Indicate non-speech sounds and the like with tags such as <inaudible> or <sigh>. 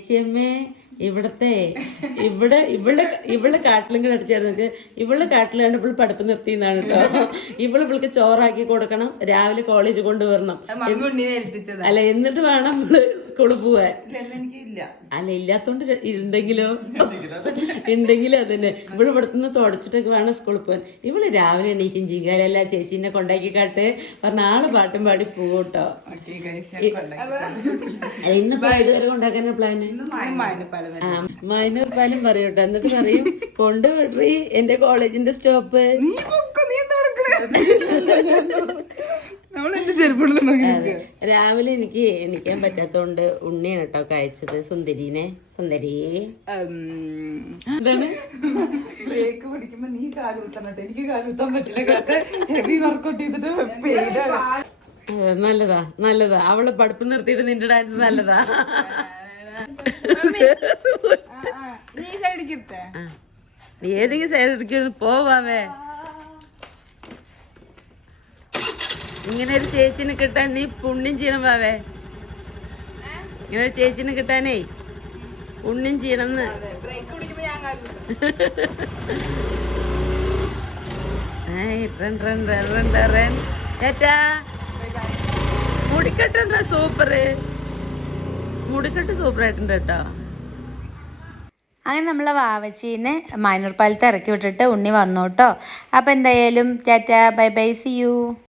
姐妹，ഇവിടത്തെ ഇവിടെ ഇവിടെ ഇവൾ കാട്ടിലും കൂടെ അടിച്ചായിരുന്നു ഇവൾ കാട്ടിൽ കണ്ട് ഇവൾ പഠിപ്പ് നിർത്തിയെന്നാണ് കേട്ടോ ഇവൾ ഇവൾക്ക് ചോറാക്കി കൊടുക്കണം രാവിലെ കോളേജ് കൊണ്ടുവരണം. അല്ല എന്നിട്ട് വേണം ഇവൾ സ്കൂളിൽ പോവാൻ. അല്ല ഇല്ലാത്തോണ്ട് ഉണ്ടെങ്കിലോ ഉണ്ടെങ്കിലും അതന്നെ. ഇവൾ ഇവിടുന്ന് തുടച്ചിട്ടൊക്കെ വേണം സ്കൂളിൽ പോവാൻ. ഇവൾ രാവിലെ എണീക്കും ജിങ്കാലല്ല ചേച്ചിനെ കൊണ്ടാക്കി കാട്ടെ പറഞ്ഞ ആൾ പാട്ടും പാടി പോകട്ടോ ഇന്നിപ്പോ ഇതുവരെ കൊണ്ടാക്കാനാ പ്ലാന് മൈനൂർ പാലും പറയൂട്ടോ. എന്നിട്ട് പറയും കൊണ്ട് വിടറി എന്റെ കോളേജിന്റെ സ്റ്റോപ്പ്. നീ പൊക്കോ നീ എന്താ രാവിലെ എനിക്ക് എണീക്കാൻ പറ്റാത്തോണ്ട് ഉണ്ണിയാണ് കേട്ടോ കഴിച്ചത്. സുന്ദരീനെ സുന്ദരി. എന്താണ്? ബ്രേക്ക് പിടിക്കുമ്പോ നീ എനിക്ക് പറ്റില്ല ഹെവി വർക്കൗട്ട് ചെയ്തിട്ട് നല്ലതാ നല്ലതാ. അവൾ പഠിപ്പ് നിർത്തിയിട്ട് നിന്റെ ഡാൻസ് നല്ലതാ. <laughs> നീ ഏതെങ്കിലും സൈഡ് ഇരിക്കുന്നു പോവാമേ ഇങ്ങനെ ഒരു ചേച്ചിനെ കിട്ടാൻ നീ പുണ്യം ചെയ്യണം വാവേ ഇങ്ങനെ ഒരു ചേച്ചിനെ കിട്ടാനേ പുണ്യം ചെയ്യണമെന്ന് മുടിക്കെട്ട് സൂപ്പർ മുടിക്കെട്ട് സൂപ്പർ ആയിട്ടുണ്ട് കേട്ടോ. അങ്ങനെ നമ്മൾ വാവച്ചീനെ മൈനൂർ പാലത്ത് ഇറക്കി വിട്ടിട്ട് ഉണ്ണി വന്നോട്ടോ അപ്പം അപ്പോൾ എന്തായാലും tata bye bye see you